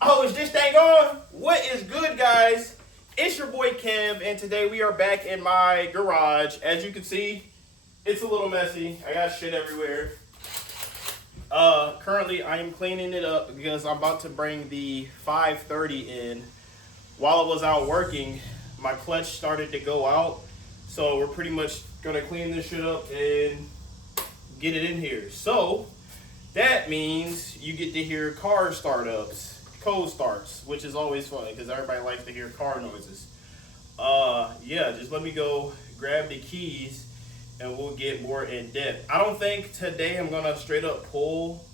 Oh, is this thing on? What is good, guys? It's your boy Kim, and today we are back in my garage. As you can see, it's a little messy. I got shit everywhere. Currently I am cleaning it up because I'm about to bring the 530 in. While I was out working, my clutch started to go out, so we're pretty much gonna clean this shit up and get it in here. So that means you get to hear car startups, cold starts, which is always fun because everybody likes to hear car noises. Yeah, just let me go grab the keys and we'll get more in depth. I don't think today I'm gonna straight up pull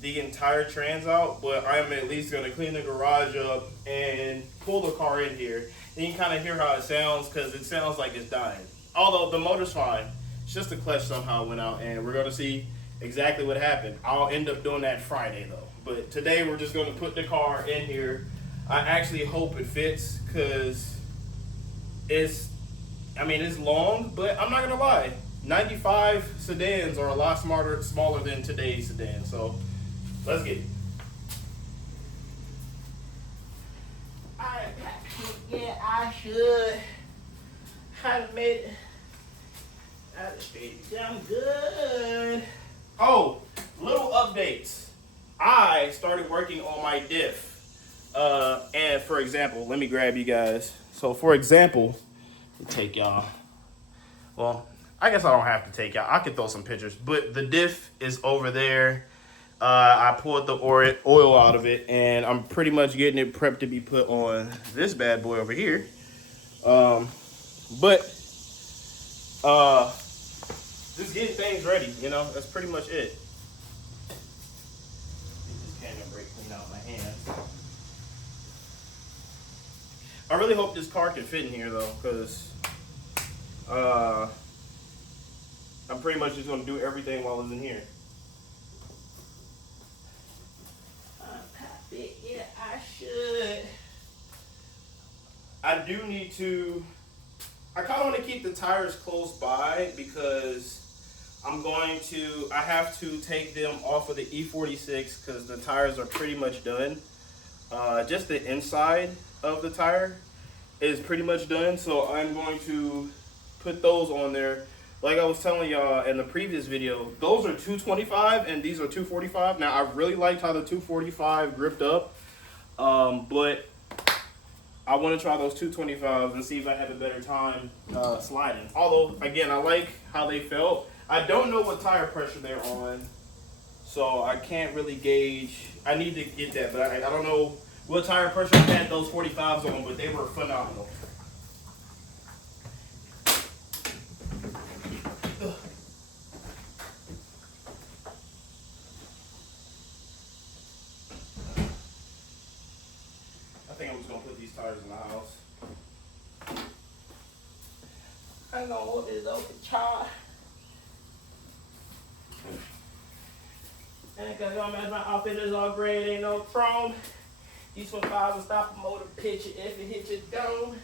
the entire trans out, but I'm at least gonna clean the garage up and pull the car in here. And you can kind of hear how it sounds because it sounds like it's dying. Although the motor's fine, it's just the clutch somehow went out, and we're gonna see exactly what happened. I'll end up doing that Friday though. But today we're just gonna put the car in here. I actually hope it fits because it's long, but I'm not gonna lie. 95 sedans are a lot smaller than today's sedan. So let's get it. I should have made it out of the street. I'm good. Oh, little updates. I started working on my diff. And for example, let me grab you guys. So for example, take y'all. Well, I guess I don't have to take y'all. I could throw some pictures, but the diff is over there. I pulled the oil out of it, and I'm pretty much getting it prepped to be put on this bad boy over here. Just getting things ready, you know, that's pretty much it. Get this camera brake clean out my hands. I really hope this car can fit in here though, because I'm pretty much just gonna do everything while it's in here. Yeah, I should. I do need to. I kind of want to keep the tires close by because I have to take them off of the E46 because the tires are pretty much done. Just the inside of the tire is pretty much done, so I'm going to put those on there. Like I was telling y'all in the previous video, those are 225 and these are 245. Now, I really liked how the 245 gripped up, but I want to try those 225s and see if I have a better time sliding. Although, again, I like how they felt. I don't know what tire pressure they're on, so I can't really gauge. I need to get that, but I don't know what tire pressure I had those 45s on, but they were phenomenal. I think I'm just gonna put these tires in the house. I'm gonna hold this open char. And cause my outfit is all gray, it ain't no chrome. These 45 will stop a motor picture if it hits your dome.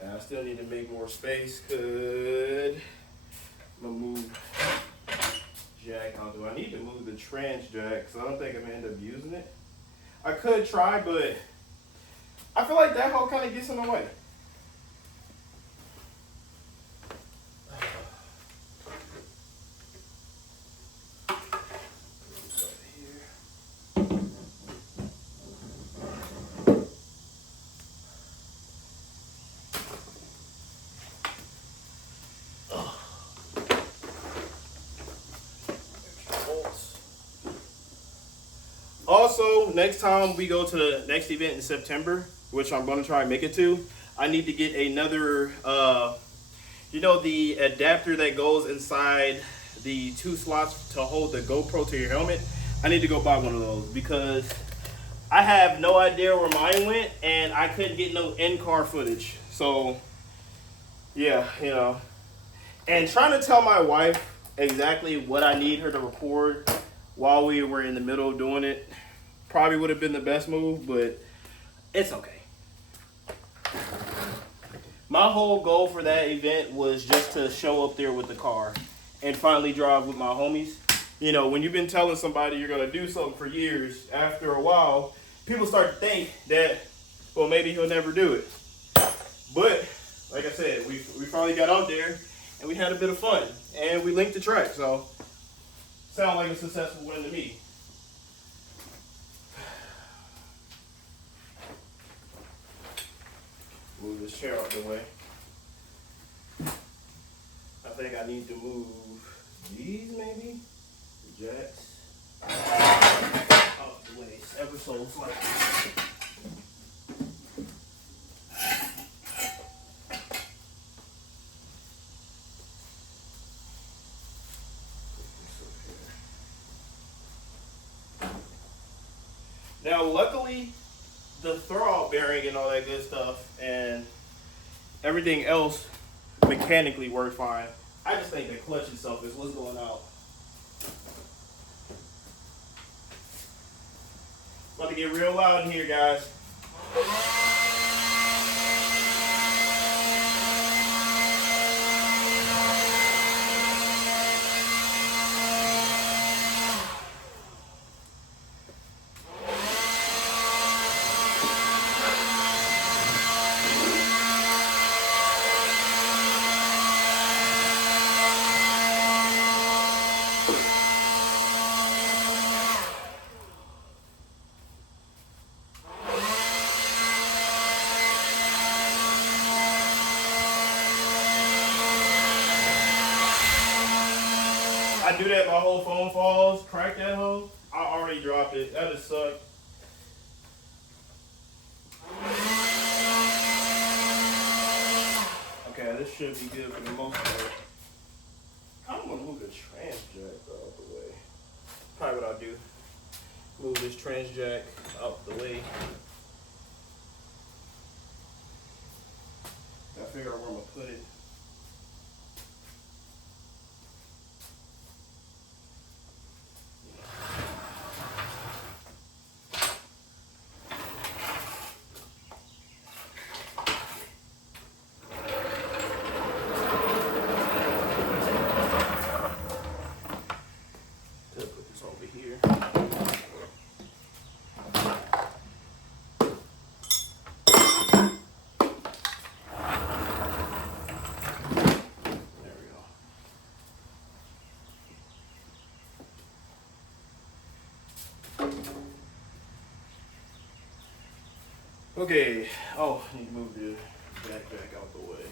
I still need to make more space. I'm gonna move jack. Do I need to move the trans jack? Because I don't think I'm gonna end up using it. I could try, but I feel like that hole kind of gets in the way. Also, next time we go to the next event in September, which I'm going to try and make it to, I need to get another, the adapter that goes inside the 2 slots to hold the GoPro to your helmet. I need to go buy one of those because I have no idea where mine went, and I couldn't get no in-car footage. So, yeah, you know. And trying to tell my wife exactly what I need her to record while we were in the middle of doing it probably would have been the best move, but it's okay. My whole goal for that event was just to show up there with the car and finally drive with my homies. You know, when you've been telling somebody you're going to do something for years, after a while, people start to think that, well, maybe he'll never do it. But, like I said, we finally got out there and we had a bit of fun. And we linked the track, so sound like a successful win to me. Move this chair out the way. I think I need to move these maybe. The jacks out the way ever so slightly. Now, luckily, the throwout bearing and all that good stuff and everything else mechanically worked fine. I just think the clutch itself is what's going out. About to get real loud in here, guys. I do that, my whole phone falls, crack that hoe. I already dropped it. That just sucked. Okay, this should be good for the most part. I'm gonna move the trans jack out the way. Probably what I'll do. Move this trans jack out the way. Gotta figure out where I'm gonna put it. Okay. Oh, I need to move the backpack out the way.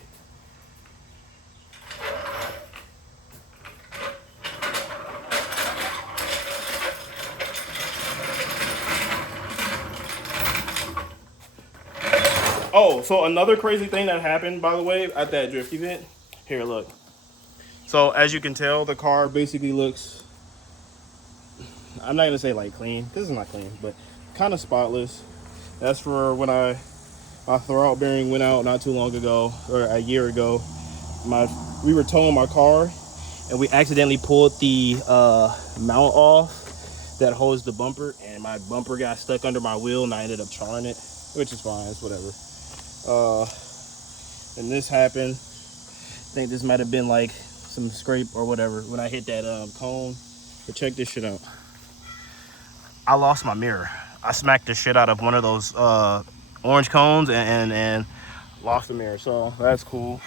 Oh, so another crazy thing that happened, by the way, at that drift event. Here, look. So as you can tell, the car basically looks, I'm not gonna say like clean, because it's not clean, but kind of spotless. That's for when my throwout bearing went out not too long ago, or a year ago. We were towing my car, and we accidentally pulled the mount off that holds the bumper, and my bumper got stuck under my wheel, and I ended up charring it, which is fine. It's whatever. And this happened. I think this might have been like some scrape or whatever when I hit that cone. But check this shit out. I lost my mirror. I smacked the shit out of one of those orange cones and lost the mirror. So that's cool.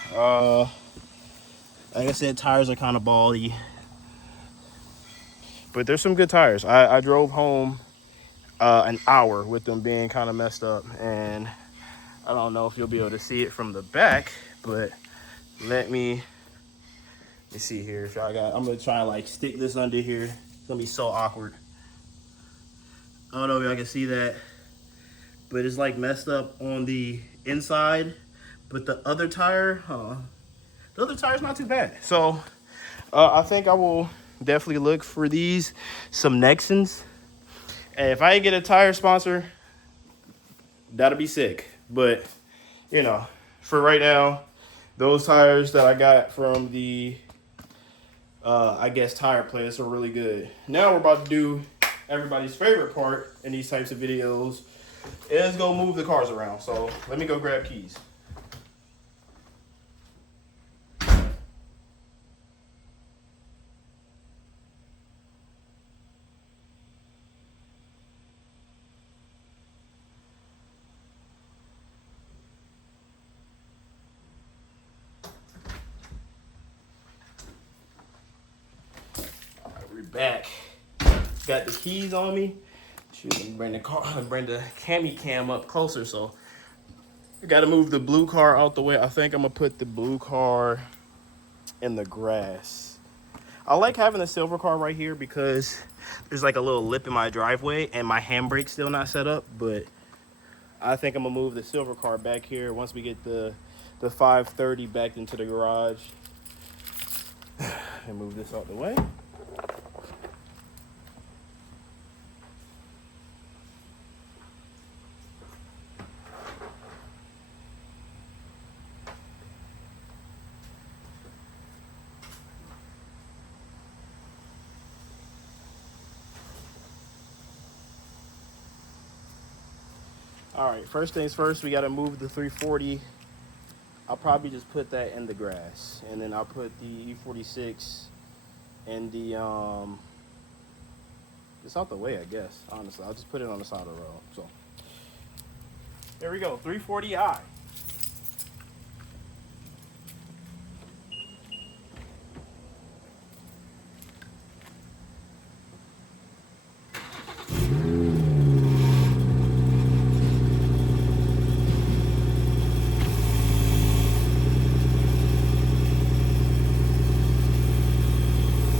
Like I said, tires are kind of baldy, but there's some good tires. I drove home an hour with them being kind of messed up, and I don't know if you'll be able to see it from the back, but let me see here. So I'm gonna try and like stick this under here. It's gonna be so awkward. I don't know if y'all can see that, but it's like messed up on the inside, but the other tire, the other tire's not too bad. So I think I will definitely look for some Nexans. And if I get a tire sponsor, that'll be sick. But, you know, for right now, those tires that I got from the, I guess, tire place are really good. Now we're about to do everybody's favorite part in these types of videos is go move the cars around. So let me go grab keys. All right, we're back. Got the keys on me. Shoot, let me bring the cami cam up closer. So I got to move the blue car out the way. I think I'm gonna put the blue car in the grass. I like having the silver car right here because there's like a little lip in my driveway and my handbrake's still not set up. But I think I'm gonna move the silver car back here once we get the 530 back into the garage and move this out the way. All right, first things first, we got to move the 340. I'll probably just put that in the grass, and then I'll put the E46 and the it's out the way, I guess. Honestly, I'll just put it on the side of the road. So there we go, 340i.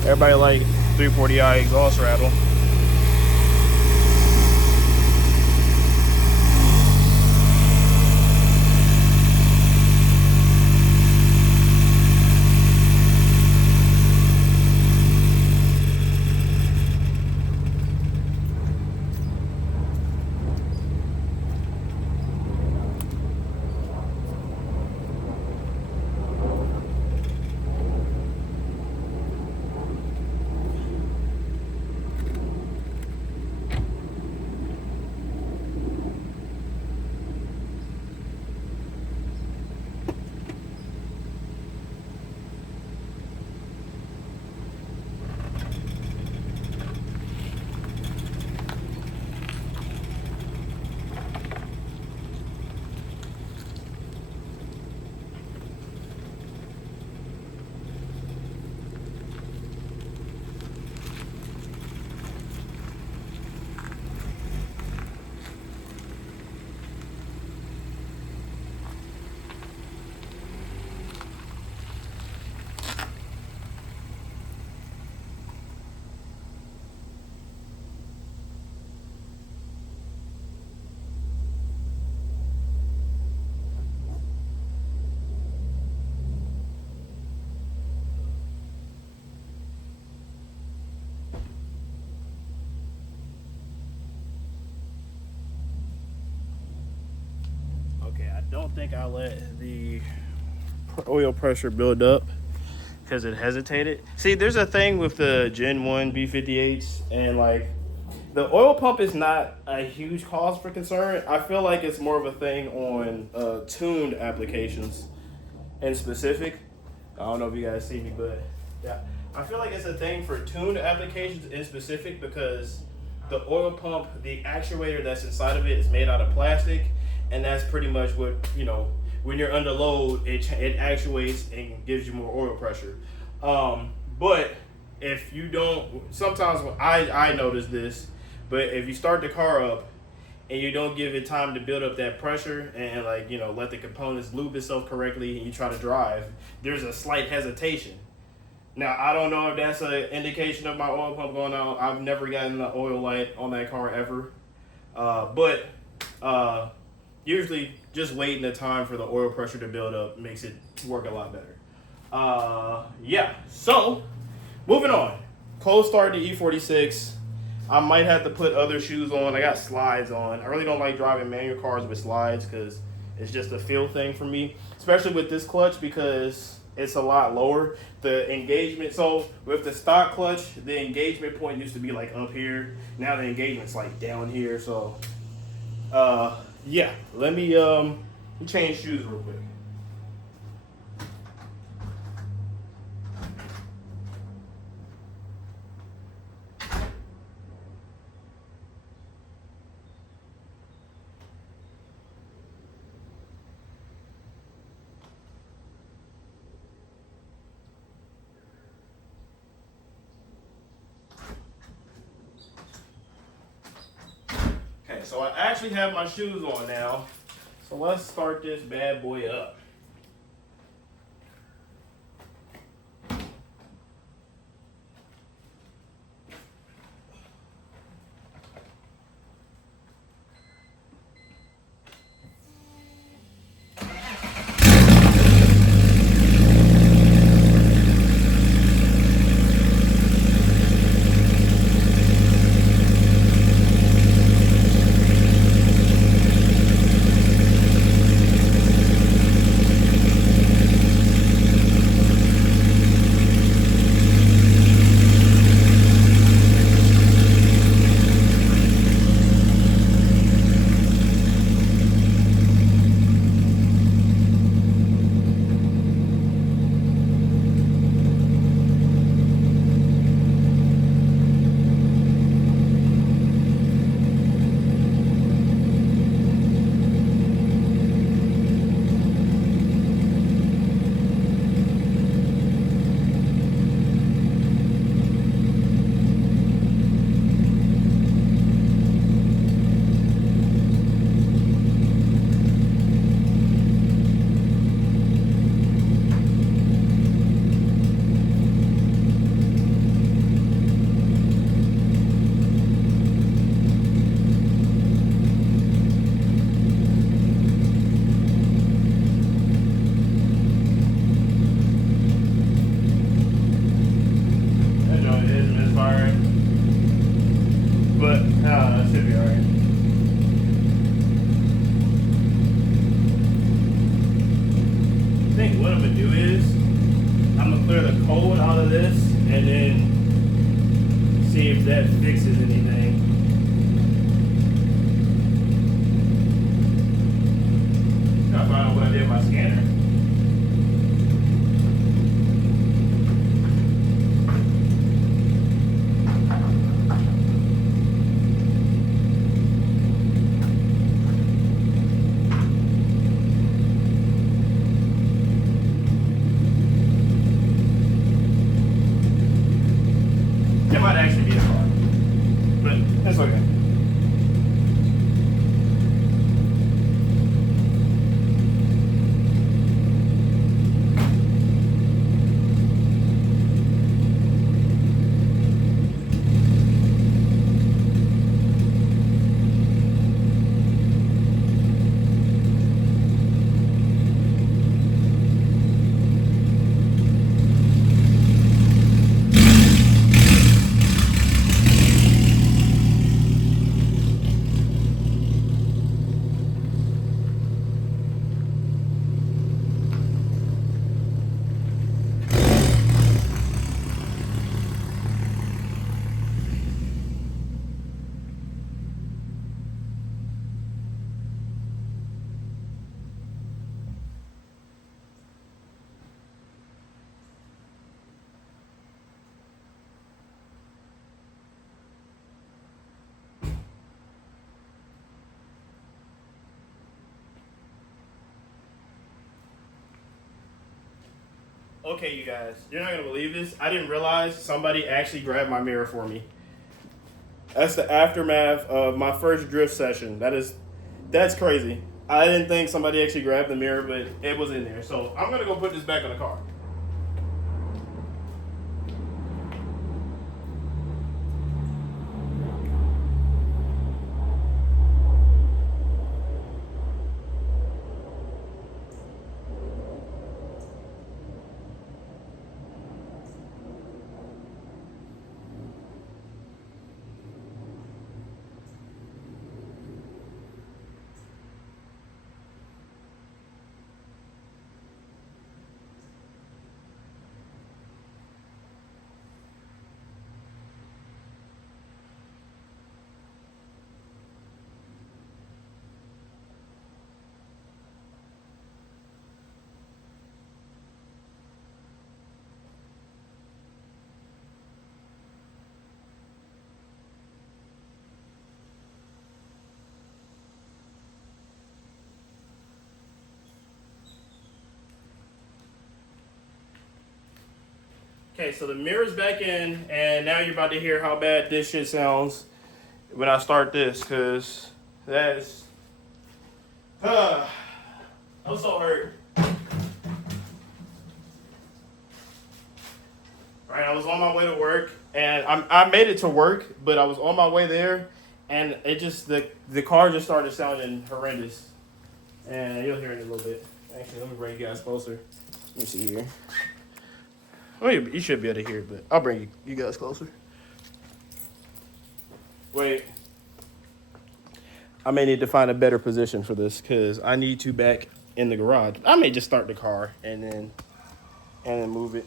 Everybody like 340i exhaust rattle. I don't think I let the oil pressure build up because it hesitated. See, there's a thing with the Gen 1 B58s, and like the oil pump is not a huge cause for concern. I feel like it's more of a thing on tuned applications in specific. I don't know if you guys see me, but yeah, I feel like it's a thing for tuned applications in specific because the oil pump, the actuator that's inside of it is made out of plastic. And that's pretty much what, you know, when you're under load, it actuates and gives you more oil pressure. But if you don't, sometimes when I notice this, but if you start the car up and you don't give it time to build up that pressure and like, you know, let the components lube itself correctly and you try to drive, there's a slight hesitation. Now, I don't know if that's an indication of my oil pump going out. I've never gotten the oil light on that car ever. But usually just waiting the time for the oil pressure to build up makes it work a lot better. Yeah, so moving on. Cold start to E46. I might have to put other shoes on. I got slides on. I really don't like driving manual cars with slides because it's just a feel thing for me, especially with this clutch because it's a lot lower. The engagement, so with the stock clutch, the engagement point used to be like up here. Now the engagement's like down here. So, yeah, let me change shoes real quick. Okay, so I actually have my shoes on now. So let's start this bad boy up. But that should be alright. I think what I'm gonna do is I'm gonna clear the cold out of this and then see if that fixes anything. Gotta find out what I did with my scanner. It might actually be a car, but that's okay. Okay, you guys, you're not gonna believe this. I didn't realize somebody actually grabbed my mirror for me. That's the aftermath of my first drift session. That's crazy. I didn't think somebody actually grabbed the mirror, but it was in there. So I'm gonna go put this back in the car. Okay, so the mirror's back in, and now you're about to hear how bad this shit sounds when I start this, because that's... I'm so hurt. Right, I was on my way to work, and I made it to work, but I was on my way there, and it just, the car just started sounding horrendous. And you'll hear it in a little bit. Actually, let me bring you guys closer. Let me see here. Well, you should be able to hear it, but I'll bring you guys closer. Wait. I may need to find a better position for this, because I need to back in the garage. I may just start the car and then move it.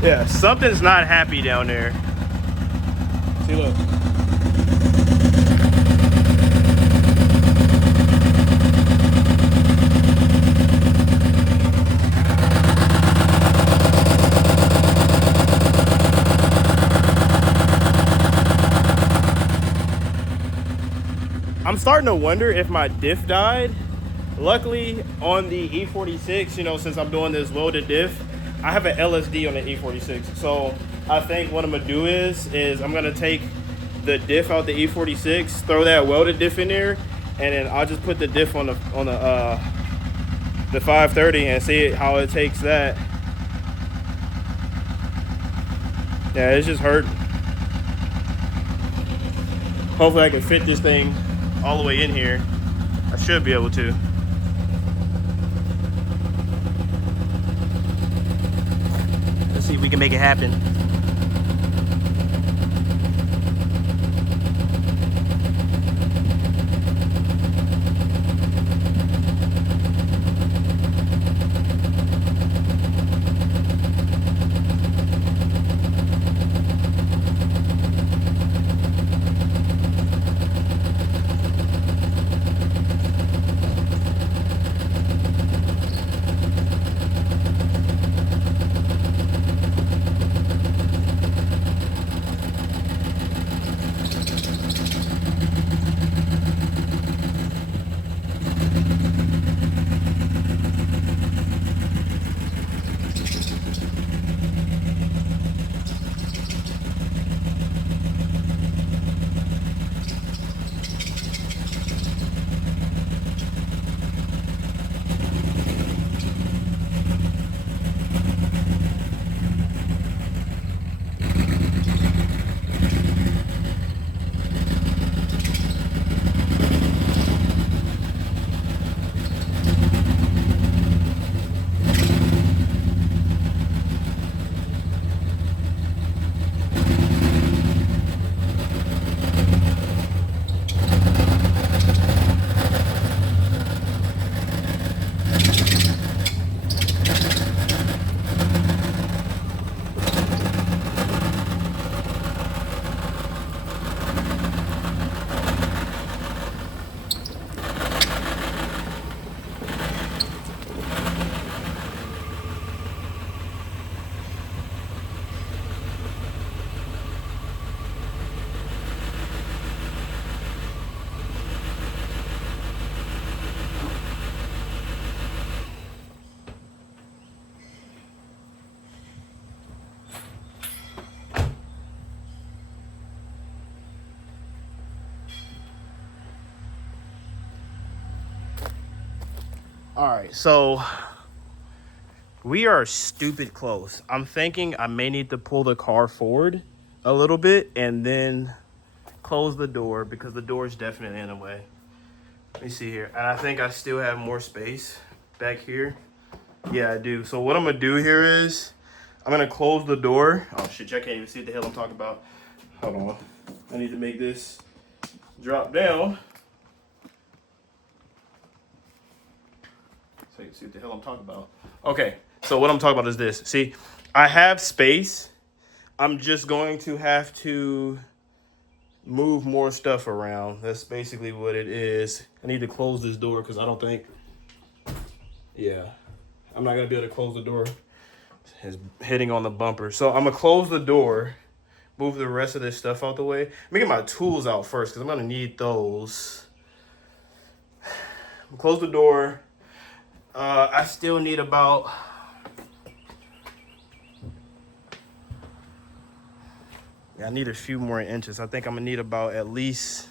Yeah, something's not happy down there. See, look. I'm starting to wonder if my diff died. Luckily, on the E46, you know, since I'm doing this welded diff, I have an LSD on the E46. So I think what I'm gonna do is I'm gonna take the diff out the E46, throw that welded diff in there, and then I'll just put the diff on the 530 and see how it takes that. Yeah, it's just hurt. Hopefully I can fit this thing all the way in here. I should be able to. Let's see if we can make it happen. All right, so We are stupid close. I'm thinking I may need to pull the car forward a little bit and then close the door because the door is definitely in the way. Let me see here. And I think I still have more space back here. Yeah, I do. So what I'm gonna do here is I'm gonna close the door. Oh shit, I can't even see what the hell I'm talking about. Hold on. I need to make this drop down so you can see what the hell I'm talking about. Okay, so what I'm talking about is this. See, I have space. I'm just going to have to move more stuff around. That's basically what it is. I need to close this door because I don't think, yeah, I'm not gonna be able to close the door. It's hitting on the bumper. So I'm gonna close the door, move the rest of this stuff out the way. Let me get my tools out first because I'm gonna need those. Close the door. I still need about, I need a few more inches. I think I'm gonna need about at least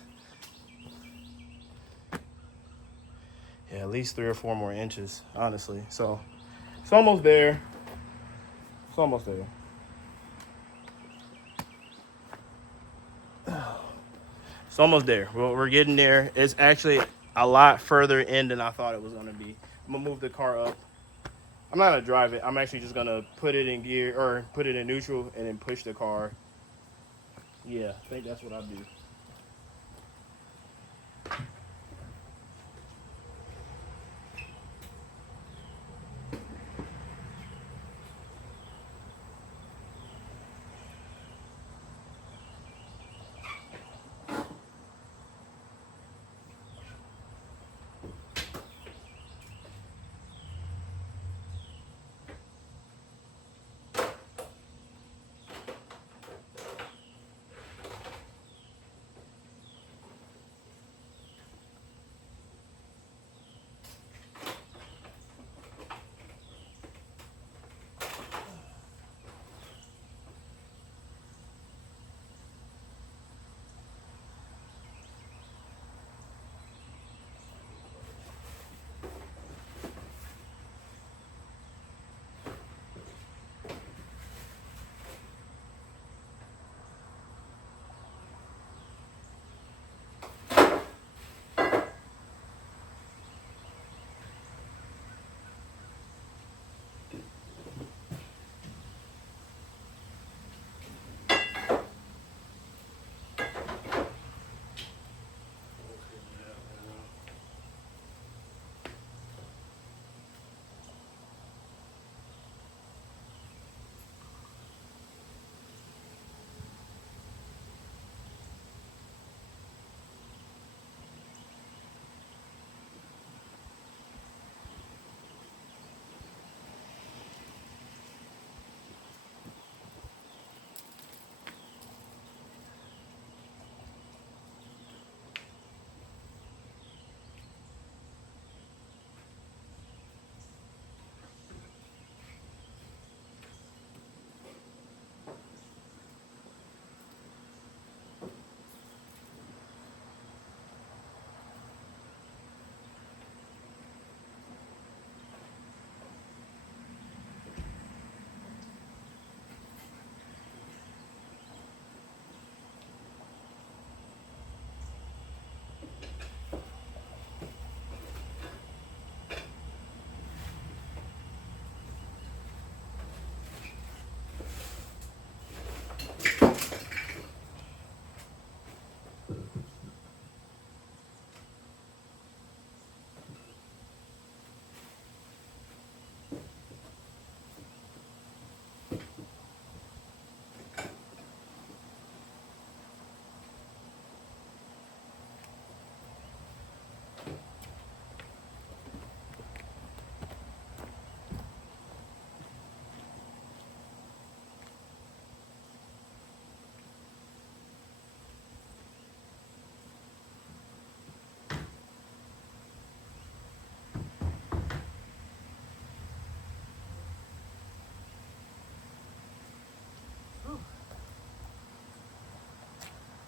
3 or 4 more inches, honestly. So it's almost there. It's almost there. It's almost there. Well, we're getting there. It's actually a lot further in than I thought it was gonna be. I'm gonna move the car up. I'm not gonna drive it. I'm actually just gonna put it in gear or put it in neutral and then push the car. Yeah, I think that's what I'll do.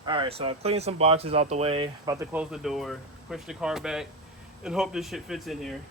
All right, so I cleaned some boxes out the way. About to close the door, push the car back, and hope this shit fits in here.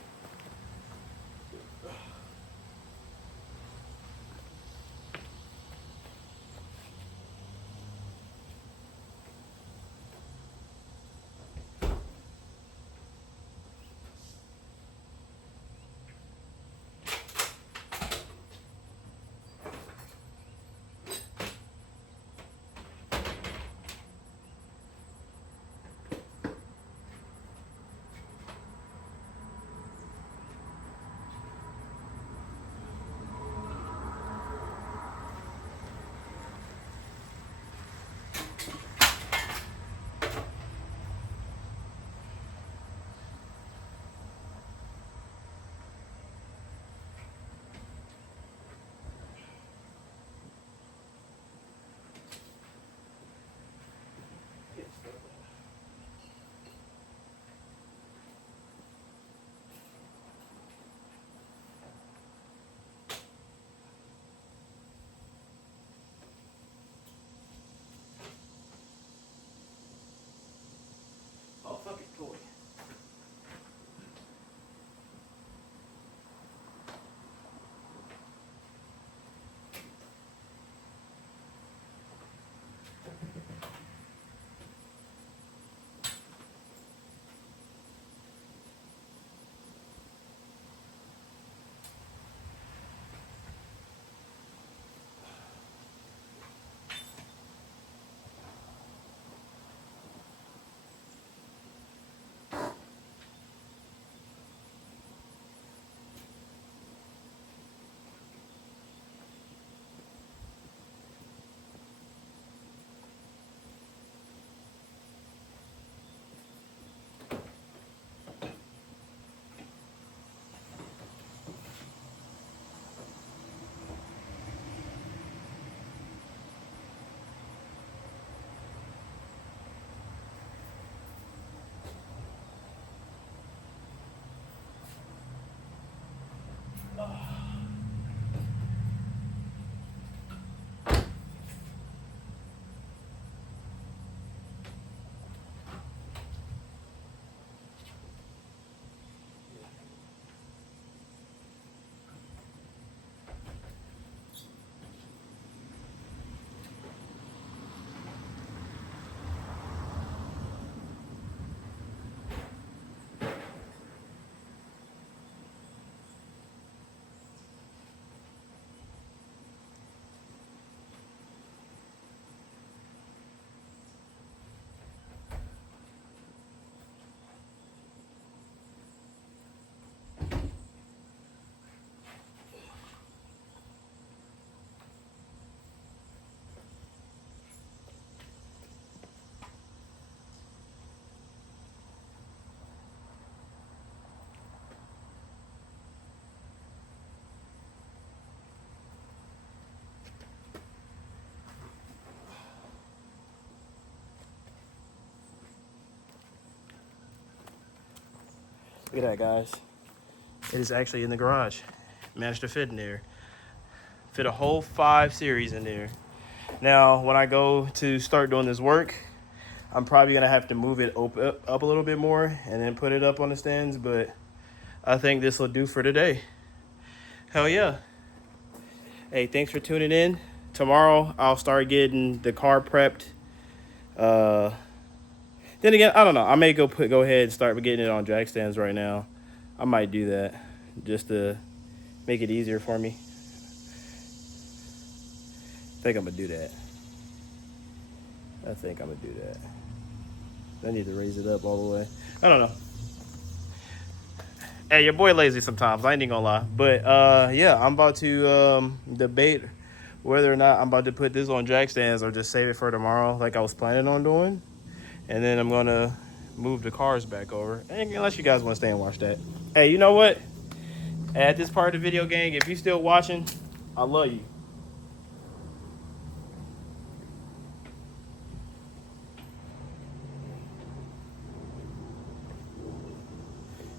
Look at that, guys. It is actually in the garage. Managed to fit in there. Fit a whole 5 series in there. Now, when I go to start doing this work, I'm probably going to have to move it up a little bit more and then put it up on the stands, but I think this will do for today. Hell yeah. Hey, thanks for tuning in. Tomorrow, I'll start getting the car prepped. Then again, I don't know. I may go ahead and start getting it on jack stands right now. I might do that just to make it easier for me. I think I'm going to do that. I need to raise it up all the way. I don't know. Hey, your boy lazy sometimes. I ain't even gonna lie. But yeah, I'm about to debate whether or not I'm about to put this on jack stands or just save it for tomorrow like I was planning on doing. And then I'm gonna move the cars back over. And unless you guys want to stay and watch that. Hey, you know what? At this part of the video, gang, if you still watching, I love you.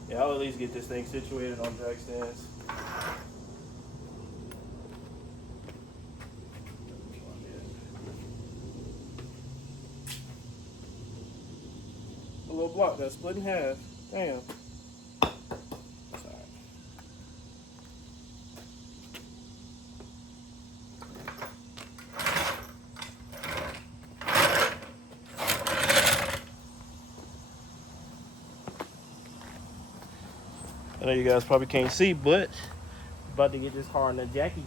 Yeah, I'll at least get this thing situated on jack stands. A little block that's split in half. Damn. I know you guys probably can't see, but about to get this car on the jackies.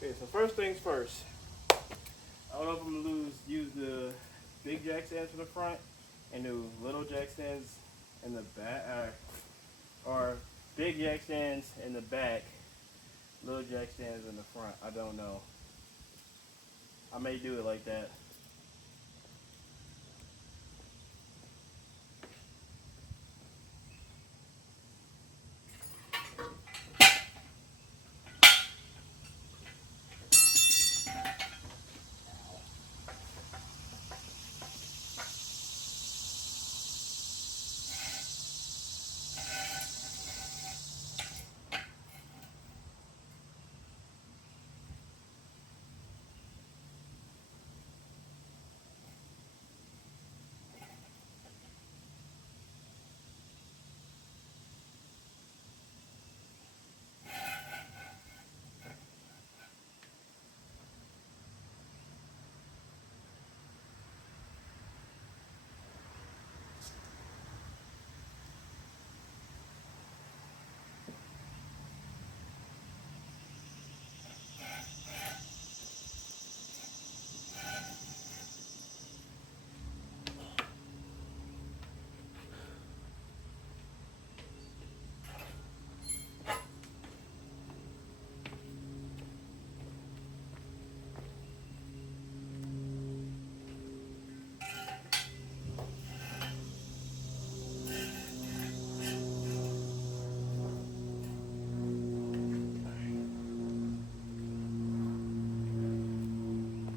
Okay, so first things first. I don't know if I'm gonna use the big jack stands for the front and do little jack stands in the back, or big jack stands in the back, little jack stands in the front. I don't know. I may do it like that.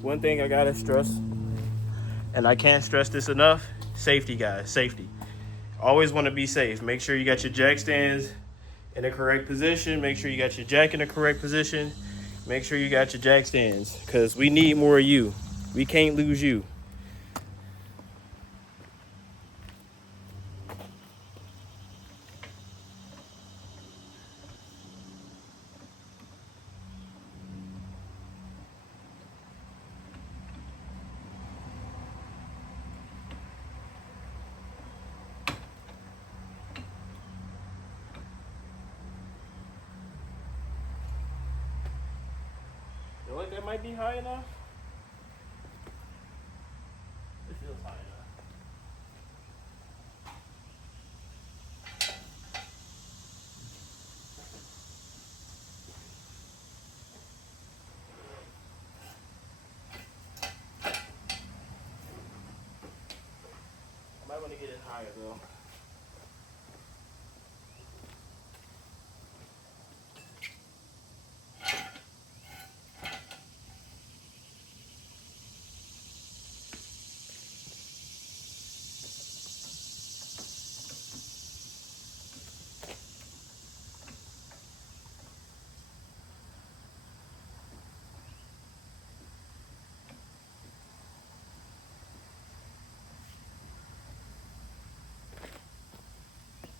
One thing I gotta stress, and I can't stress this enough, safety, guys, safety. Always want to be safe. Make sure you got your jack stands in the correct position. Make sure you got your jack in the correct position. Make sure you got your jack stands, because we need more of you. We can't lose you. Feel like that might be high enough? It feels high enough. I might want to get it higher though.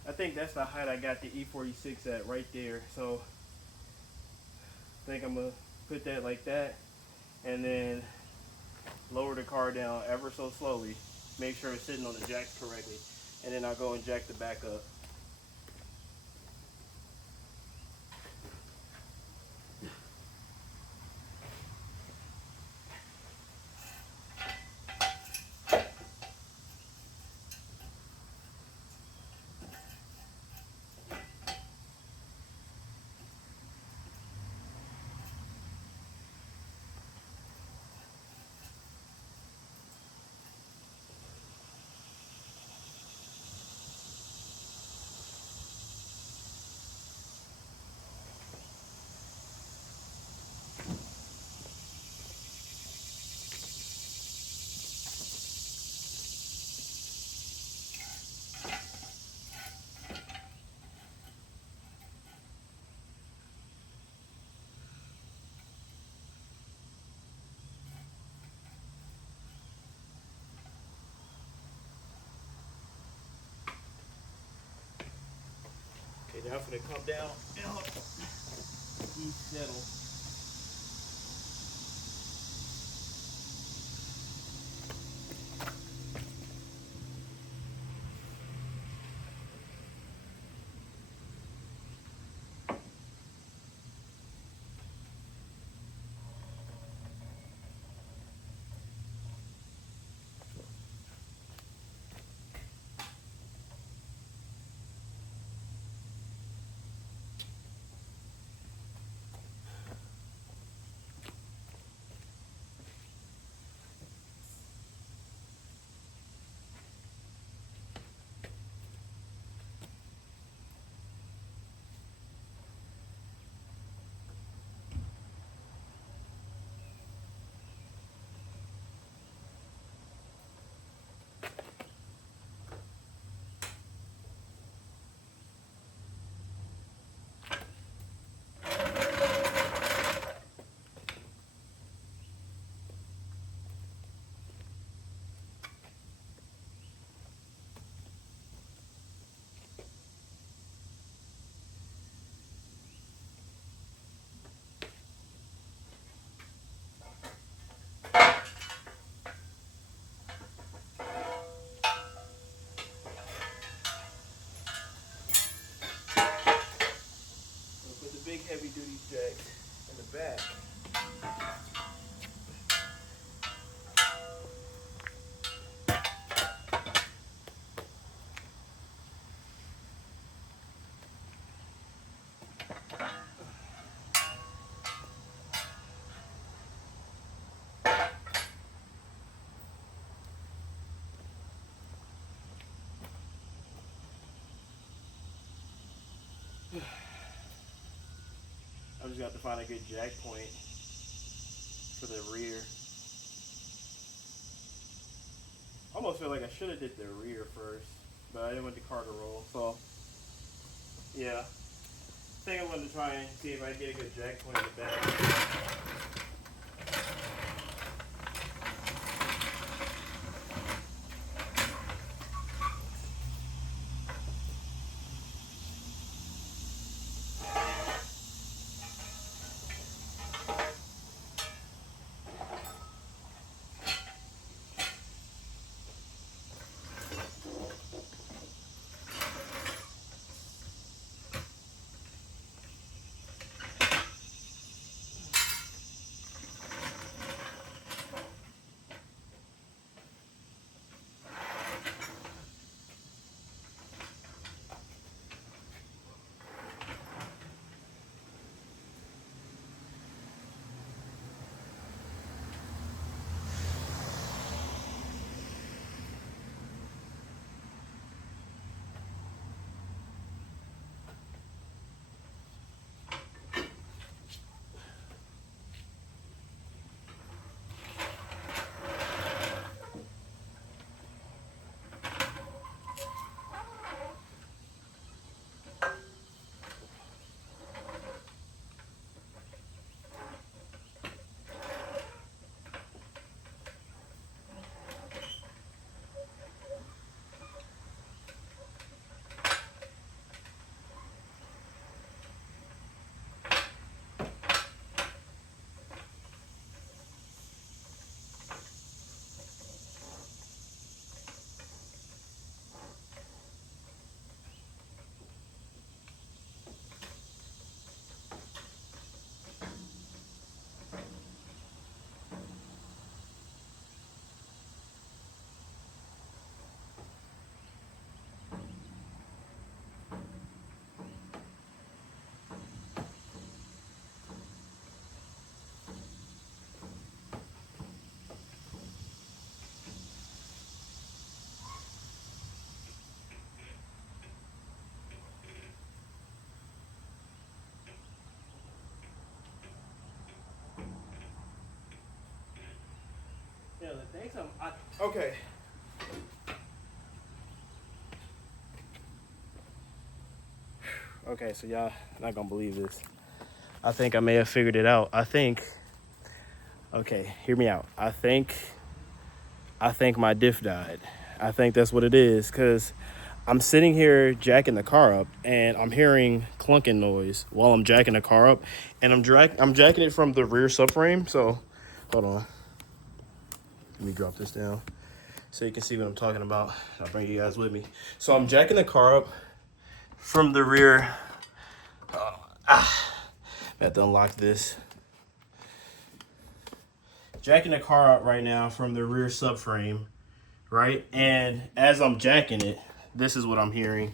I think that's the height I got the E46 at right there. So I think I'm gonna put that like that, and then lower the car down ever so slowly. Make sure it's sitting on the jacks correctly, and then I'll go and jack the back up. Okay, now I'm gonna come down and help these settle. I'll put the big heavy duty jack in the back. I just got to find a good jack point for the rear. almost feel like I should have did the rear first, but I didn't want the car to roll. So yeah, I think I'm going to try and see if I can get a good jack point in the back. Yeah, the things okay. Okay, so y'all not gonna believe this. I think I may have figured it out. Okay, hear me out. I think my diff died. I think that's what it is, because I'm sitting here jacking the car up and I'm hearing clunking noise while I'm jacking the car up, and I'm jacking it from the rear subframe. So hold on. Let me drop this down so you can see what I'm talking about. I'll bring you guys with me. So I'm jacking the car up from the rear. I have to unlock this. Jacking the car up right now from the rear subframe, right? And as I'm jacking it, this is what I'm hearing.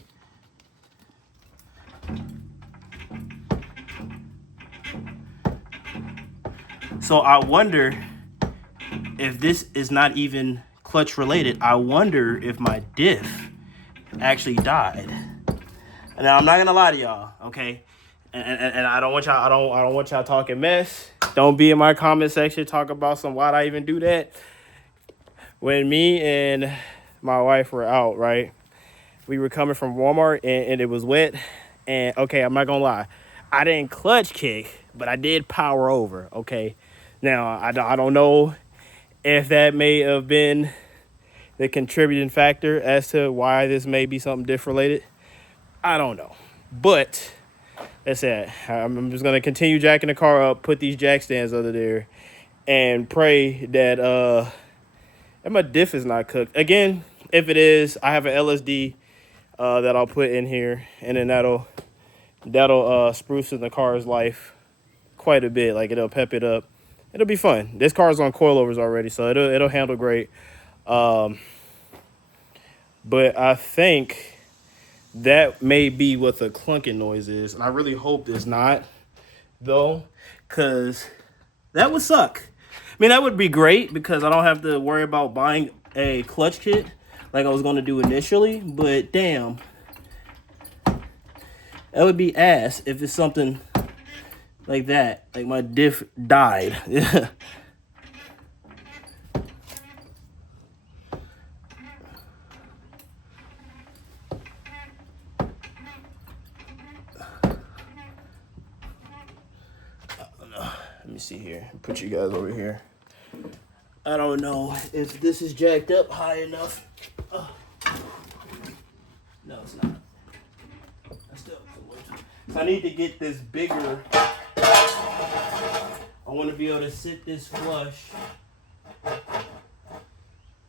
So I wonder if this is not even clutch related. I wonder if my diff actually died. Now I'm not gonna lie to y'all, okay? And I don't want y'all I don't want y'all talking mess. Don't be in my comment section talk about why'd I even do that. When me and my wife were out, right? We were coming from Walmart and it was wet. And okay, I'm not gonna lie, I didn't clutch kick, but I did power over, okay? Now I don't know if that may have been the contributing factor as to why this may be something diff related. I don't know. But that's it. I'm just gonna continue jacking the car up, put these jack stands under there, and pray that my diff is not cooked. Again, if it is, I have an LSD that I'll put in here, and then that'll spruce in the car's life quite a bit. Like, it'll pep it up. It'll be fun. This car's on coilovers already, so it'll handle great. But I think that may be what the clunking noise is, and I really hope it's not, though, because that would suck. I mean, that would be great because I don't have to worry about buying a clutch kit like I was going to do initially, but damn, that would be ass if it's something like that, like my diff died. me see here. Put you guys over here. I don't know if this is jacked up high enough. No, it's not. So I need to get this bigger. I want to be able to sit this flush.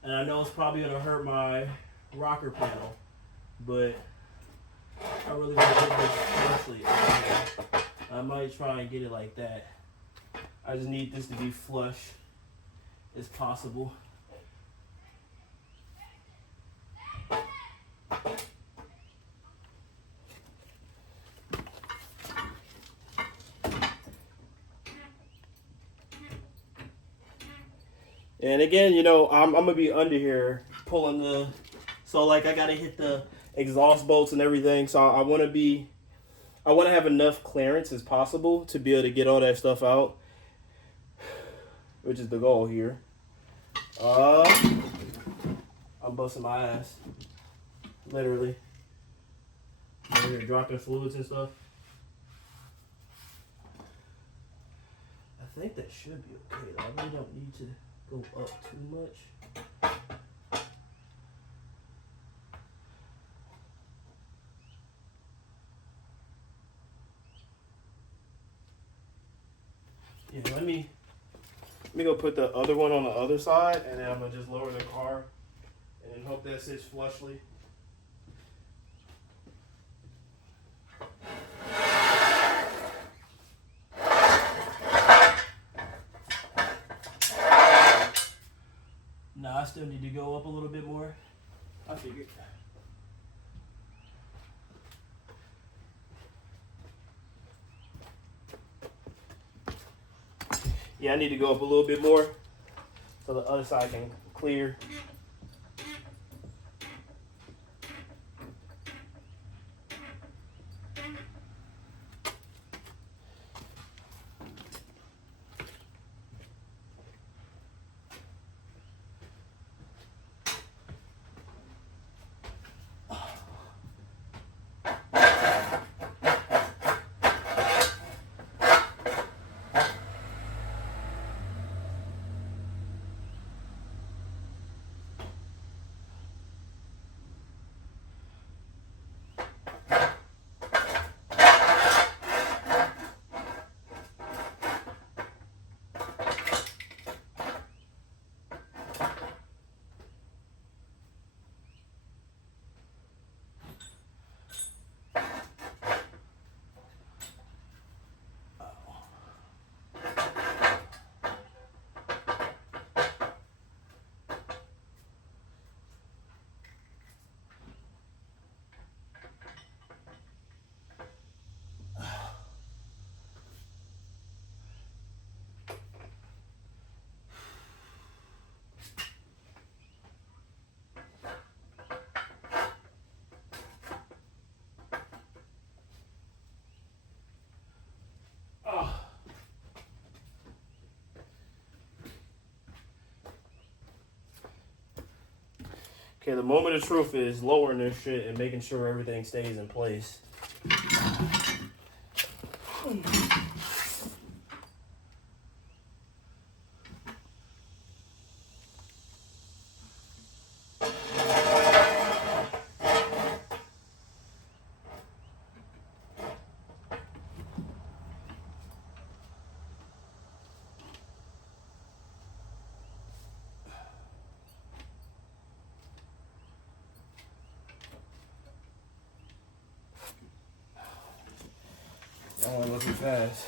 And I know it's probably going to hurt my rocker panel, but I really want to get this flushly. I might try and get it like that. I just need this to be flush as possible. And again, you know, I'm gonna be under here pulling the, so like I gotta hit the exhaust bolts and everything. So I want to have enough clearance as possible to be able to get all that stuff out, which is the goal here. I'm busting my ass, literally. Over here dropping fluids and stuff. I think that should be okay though. I really don't need to go up too much. Yeah, let me go put the other one on the other side, and then I'm gonna just lower the car and then hope that sits flushly. Nah, I still need to go up a little bit more. I figured. Yeah, I need to go up a little bit more so the other side can clear. Okay, the moment of truth is lowering this shit and making sure everything stays in place. I want to look fast.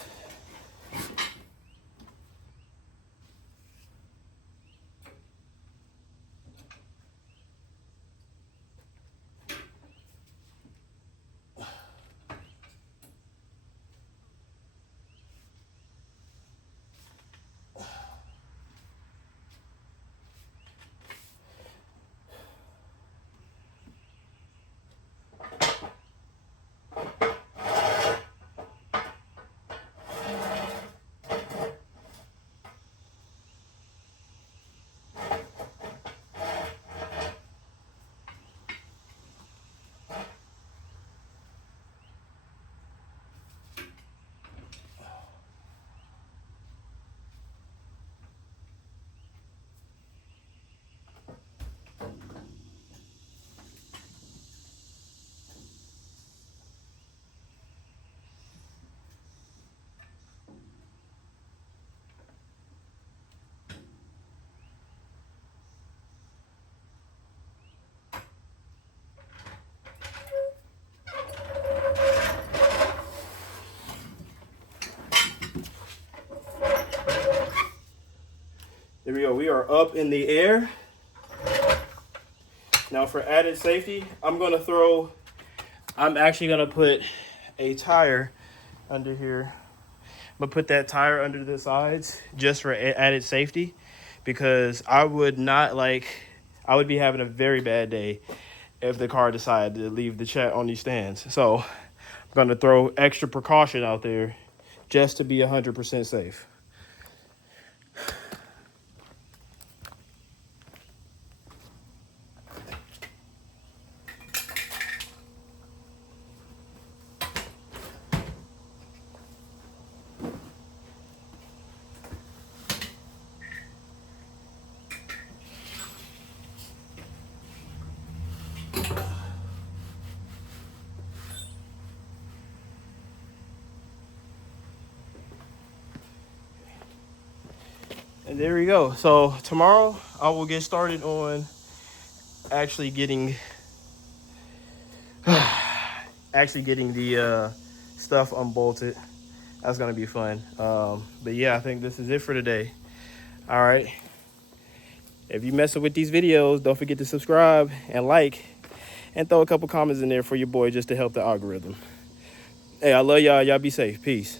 There we go. We are up in the air. Now for added safety, I'm actually gonna put a tire under here. I'm gonna put that tire under the sides just for added safety, because I would be having a very bad day if the car decided to leave the chat on these stands. So I'm gonna throw extra precaution out there just to be 100% safe. And there we go. So tomorrow I will get started on actually getting the stuff unbolted. That's gonna be fun. But yeah, I think this is it for today. All right. If you messing with these videos, don't forget to subscribe and like, and throw a couple comments in there for your boy just to help the algorithm. Hey, I love y'all. Y'all be safe. Peace.